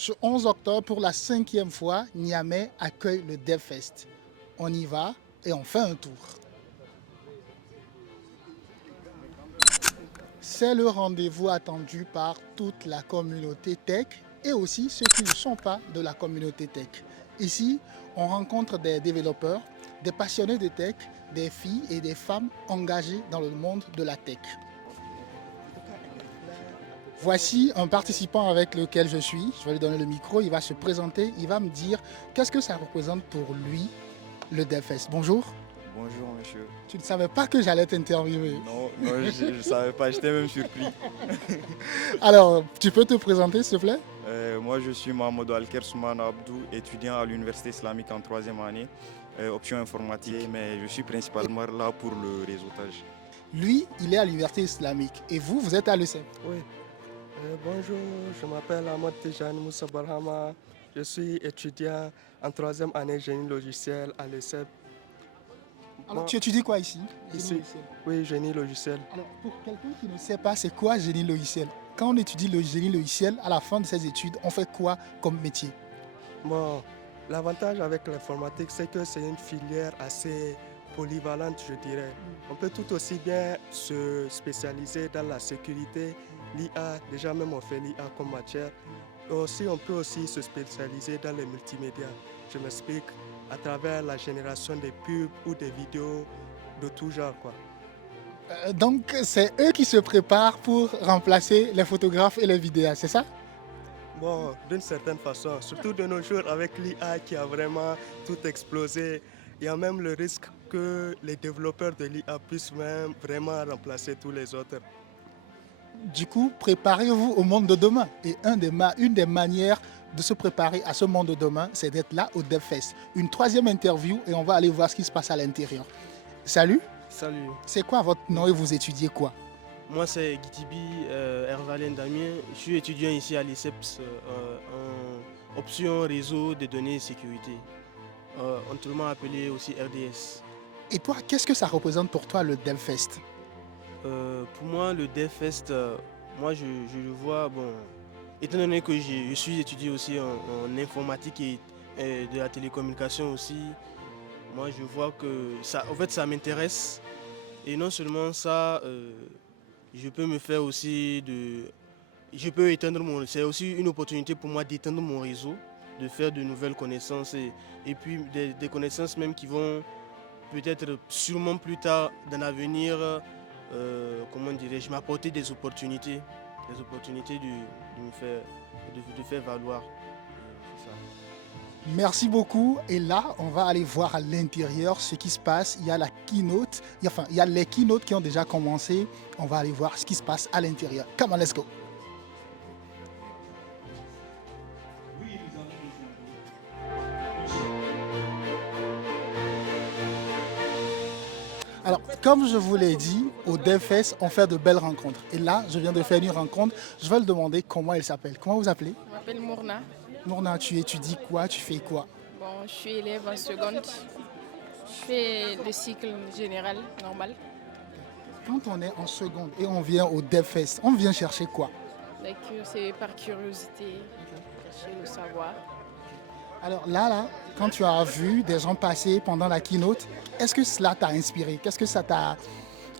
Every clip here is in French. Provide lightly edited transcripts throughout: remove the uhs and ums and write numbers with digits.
Ce 11 octobre, pour la 5e fois, Niamey accueille le DevFest. On y va et on fait un tour. C'est le rendez-vous attendu par toute la communauté tech et aussi ceux qui ne sont pas de la communauté tech. Ici, on rencontre des développeurs, des passionnés de tech, des filles et des femmes engagées dans le monde de la tech. Voici un participant avec lequel je suis. Je vais lui donner le micro, il va se présenter, il va me dire qu'est-ce que ça représente pour lui, le DevFest. Bonjour. Bonjour monsieur. Tu ne savais pas que j'allais t'interviewer. Non, je ne savais pas, j'étais même surpris. Alors, tu peux te présenter s'il te plaît? Moi je suis Mohamed Alker Soumana Abdou, étudiant à l'université islamique en 3e année, option informatique, mais je suis principalement là pour le réseautage. Lui, il est à l'université islamique et vous, vous êtes à l'ESSEC. Oui. Bonjour, je m'appelle Ahmad Tijani Moussa Barhama. Je suis étudiant en 3e année génie logiciel à l'ESSEC. Alors, tu étudies quoi ici? Ici, oui, génie logiciel. Alors, pour quelqu'un qui ne sait pas, c'est quoi génie logiciel? Quand on étudie le génie logiciel, à la fin de ses études, on fait quoi comme métier? Bon, l'avantage avec l'informatique, c'est que c'est une filière assez polyvalente, je dirais. On peut tout aussi bien se spécialiser dans la sécurité, l'IA, déjà même on fait l'IA comme matière. Et aussi, on peut aussi se spécialiser dans les multimédias. Je m'explique, à travers la génération des pubs ou des vidéos de tout genre, quoi. Donc, c'est eux qui se préparent pour remplacer les photographes et les vidéastes, c'est ça? Bon, d'une certaine façon, surtout de nos jours avec l'IA qui a vraiment tout explosé, il y a même le risque que les développeurs de l'IA puissent même vraiment remplacer tous les autres. Du coup, préparez-vous au monde de demain. Et une des manières de se préparer à ce monde de demain, c'est d'être là au DevFest. Une 3e interview et on va aller voir ce qui se passe à l'intérieur. Salut, Salut, c'est quoi votre nom et vous étudiez quoi? moi c'est Gitibi Ervalen Damien. Je suis étudiant ici à l'ICEPS en option réseau de données et sécurité, autrement appelé aussi RDS. Et toi, qu'est-ce que ça représente pour toi le DevFest? Pour moi, le DevFest, je le vois, bon, étant donné que je suis étudié aussi en informatique et de la télécommunication aussi, moi je vois que ça, en fait, ça m'intéresse. Et non seulement ça, je peux me faire aussi de... Je peux étendre mon... C'est aussi une opportunité pour moi d'étendre mon réseau, de faire de nouvelles connaissances et puis des connaissances même qui vont peut-être sûrement plus tard dans l'avenir, comment dirais-je, m'apporter des opportunités de faire valoir. C'est ça. Merci beaucoup. Et là, on va aller voir à l'intérieur ce qui se passe. Il y a la keynote, il y a les keynotes qui ont déjà commencé. On va aller voir ce qui se passe à l'intérieur. Come on, let's go. Alors, comme je vous l'ai dit, au DevFest, on fait de belles rencontres. Et là, je viens de faire une rencontre. Je vais le demander comment il s'appelle. Comment vous appelez? Je m'appelle Mourna. Nourna, tu étudies quoi? Tu fais quoi? Bon, je suis élève en seconde. Je fais le cycle général normal. Quand on est en seconde et on vient au DevFest, on vient chercher quoi? C'est par curiosité, chercher le savoir. Alors là, quand tu as vu des gens passer pendant la keynote, est-ce que cela t'a inspiré? Qu'est-ce que ça t'a...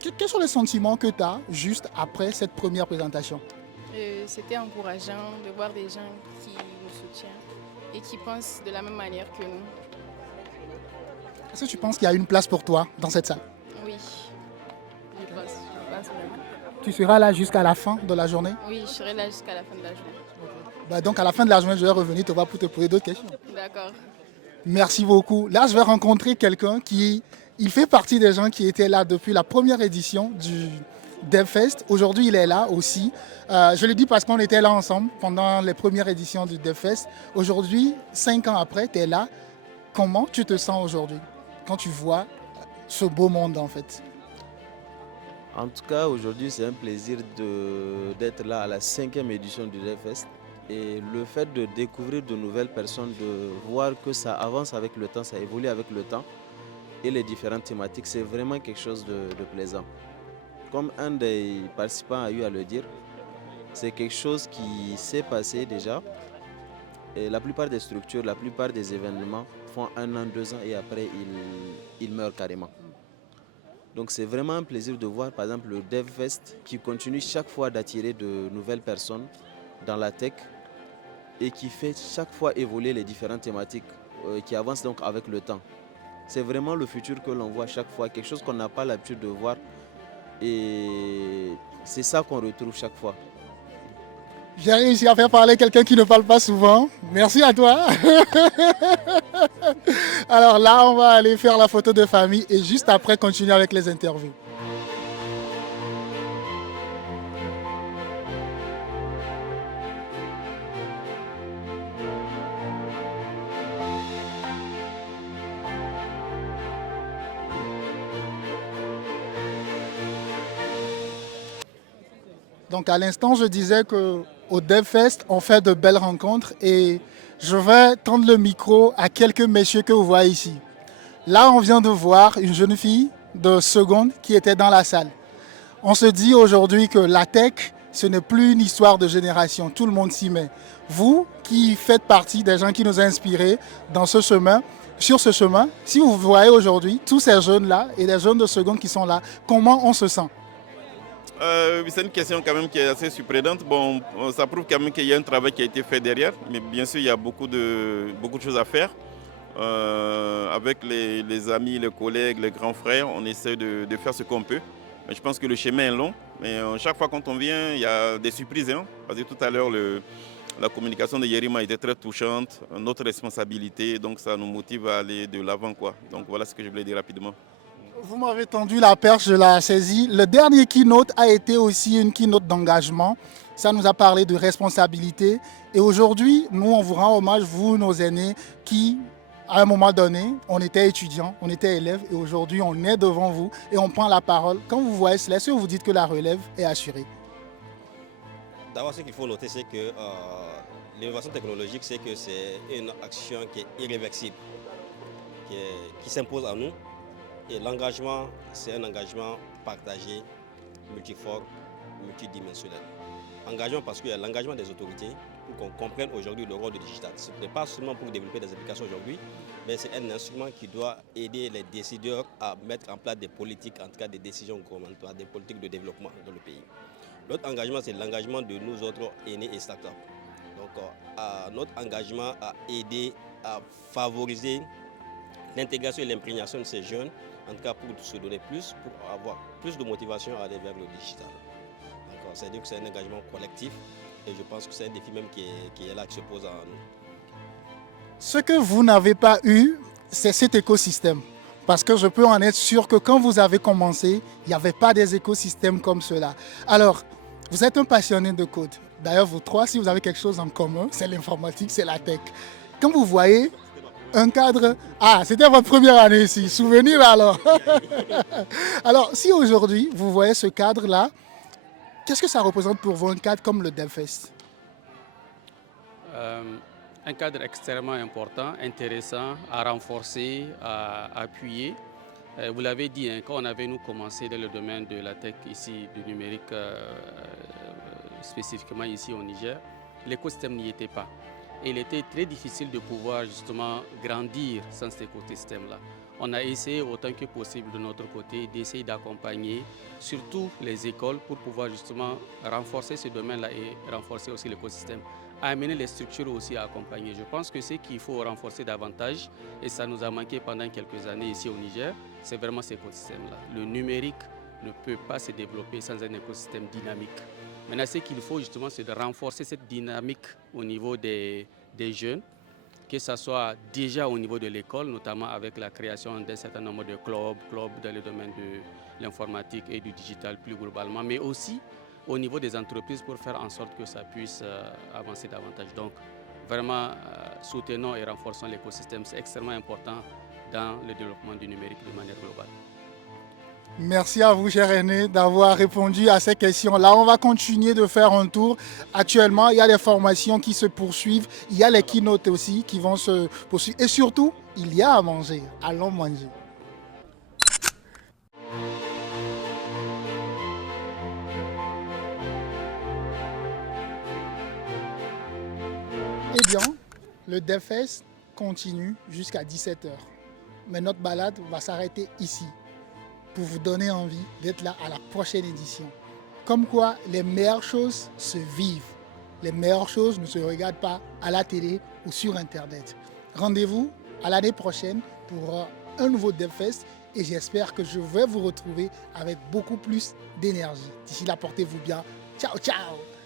Quels sont les sentiments que tu as juste après cette première présentation? C'était encourageant de voir des gens qui nous soutiennent et qui pensent de la même manière que nous. Est-ce que tu penses qu'il y a une place pour toi dans cette salle? Oui, je pense vraiment. Tu seras là jusqu'à la fin de la journée? Oui, je serai là jusqu'à la fin de la journée. Donc à la fin de la journée, je vais revenir te voir pour te poser d'autres questions. D'accord. Merci beaucoup. Là, je vais rencontrer quelqu'un il fait partie des gens qui étaient là depuis la première édition du DevFest. Aujourd'hui, il est là aussi. Je le dis parce qu'on était là ensemble pendant les premières éditions du DevFest. Aujourd'hui, 5 ans après, tu es là. Comment tu te sens aujourd'hui quand tu vois ce beau monde en fait? En tout cas, aujourd'hui, c'est un plaisir d'être là à la 5e édition du DevFest. Et le fait de découvrir de nouvelles personnes, de voir que ça avance avec le temps, ça évolue avec le temps et les différentes thématiques, c'est vraiment quelque chose de plaisant. Comme un des participants a eu à le dire, c'est quelque chose qui s'est passé déjà Et la plupart des structures, la plupart des événements font 1 an, 2 ans et après ils meurent carrément. Donc c'est vraiment un plaisir de voir par exemple le DevFest qui continue chaque fois d'attirer de nouvelles personnes dans la tech et qui fait chaque fois évoluer les différentes thématiques qui avancent donc avec le temps. C'est vraiment le futur que l'on voit chaque fois, quelque chose qu'on n'a pas l'habitude de voir et c'est ça qu'on retrouve chaque fois. J'ai réussi à faire parler quelqu'un qui ne parle pas souvent. Merci à toi. Alors là, on va aller faire la photo de famille et juste après continuer avec les interviews. Donc à l'instant, je disais qu'au DevFest, on fait de belles rencontres et je vais tendre le micro à quelques messieurs que vous voyez ici. Là, on vient de voir une jeune fille de seconde qui était dans la salle. On se dit aujourd'hui que la tech, ce n'est plus une histoire de génération, tout le monde s'y met. Vous qui faites partie des gens qui nous ont inspirés dans ce chemin, sur ce chemin, si vous voyez aujourd'hui tous ces jeunes-là et les jeunes de seconde qui sont là, comment on se sent ? C'est une question quand même qui est assez surprenante. Bon, ça prouve quand même qu'il y a un travail qui a été fait derrière, mais bien sûr il y a beaucoup de choses à faire. Avec les amis, les collègues, les grands frères, on essaie de faire ce qu'on peut. Mais je pense que le chemin est long. Mais chaque fois quand on vient, il y a des surprises. Hein, parce que tout à l'heure, la communication de Yerima était très touchante, notre responsabilité, donc ça nous motive à aller de l'avant, quoi. Donc voilà ce que je voulais dire rapidement. Vous m'avez tendu la perche, je l'ai saisie. Le dernier keynote a été aussi une keynote d'engagement. Ça nous a parlé de responsabilité. Et aujourd'hui, nous, on vous rend hommage, vous, nos aînés, qui, à un moment donné, on était étudiants, on était élèves, et aujourd'hui, on est devant vous et on prend la parole. Quand vous voyez cela, est-ce que vous dites que la relève est assurée? D'abord, ce qu'il faut noter, c'est que l'innovation technologique, c'est que c'est une action qui est irréversible, qui s'impose à nous. Et l'engagement, c'est un engagement partagé, multiforme, multidimensionnel. Engagement parce qu'il y a l'engagement des autorités pour qu'on comprenne aujourd'hui le rôle du digital. Ce n'est pas seulement pour développer des applications aujourd'hui, mais c'est un instrument qui doit aider les décideurs à mettre en place des politiques, en tout cas des décisions gouvernementales, des politiques de développement dans le pays. L'autre engagement, c'est l'engagement de nous autres aînés et start-up. Donc, notre engagement a aidé à favoriser l'intégration et l'imprégnation de ces jeunes, en tout cas pour se donner plus, pour avoir plus de motivation à aller vers le digital. C'est-à-dire que c'est un engagement collectif et je pense que c'est un défi même qui est là, qui se pose à nous. Ce que vous n'avez pas eu, c'est cet écosystème. Parce que je peux en être sûr que quand vous avez commencé, il n'y avait pas des écosystèmes comme cela. Alors, vous êtes un passionné de code. D'ailleurs, vous trois, si vous avez quelque chose en commun, c'est l'informatique, c'est la tech. Quand vous voyez un cadre... Ah, c'était votre première année ici. Souvenir alors. Alors, si aujourd'hui, vous voyez ce cadre-là, qu'est-ce que ça représente pour vous, un cadre comme le DevFest? Un cadre extrêmement important, intéressant, à renforcer, à appuyer. Vous l'avez dit, hein, quand on avait nous commencé dans le domaine de la tech ici, du numérique, spécifiquement ici au Niger, l'écosystème n'y était pas. Et il était très difficile de pouvoir justement grandir sans cet écosystème-là. On a essayé autant que possible de notre côté d'essayer d'accompagner surtout les écoles pour pouvoir justement renforcer ce domaine-là et renforcer aussi l'écosystème, amener les structures aussi à accompagner. Je pense que c'est qu'il faut renforcer davantage et ça nous a manqué pendant quelques années ici au Niger, c'est vraiment cet écosystème-là. Le numérique ne peut pas se développer sans un écosystème dynamique. Maintenant, ce qu'il faut justement, c'est de renforcer cette dynamique au niveau des jeunes, que ce soit déjà au niveau de l'école, notamment avec la création d'un certain nombre de clubs dans le domaine de l'informatique et du digital plus globalement, mais aussi au niveau des entreprises pour faire en sorte que ça puisse avancer davantage. Donc, vraiment, soutenons et renforçons l'écosystème. C'est extrêmement important dans le développement du numérique de manière globale. Merci à vous, cher aîné, d'avoir répondu à ces questions-là. On va continuer de faire un tour. Actuellement, il y a des formations qui se poursuivent. Il y a les keynotes aussi qui vont se poursuivre. Et surtout, il y a à manger. Allons manger. Eh bien, Le DevFest continue jusqu'à 17h. Mais notre balade va s'arrêter ici pour vous donner envie d'être là à la prochaine édition. Comme quoi, les meilleures choses se vivent. Les meilleures choses ne se regardent pas à la télé ou sur Internet. Rendez-vous à l'année prochaine pour un nouveau DevFest et j'espère que je vais vous retrouver avec beaucoup plus d'énergie. D'ici là, portez-vous bien. Ciao, ciao!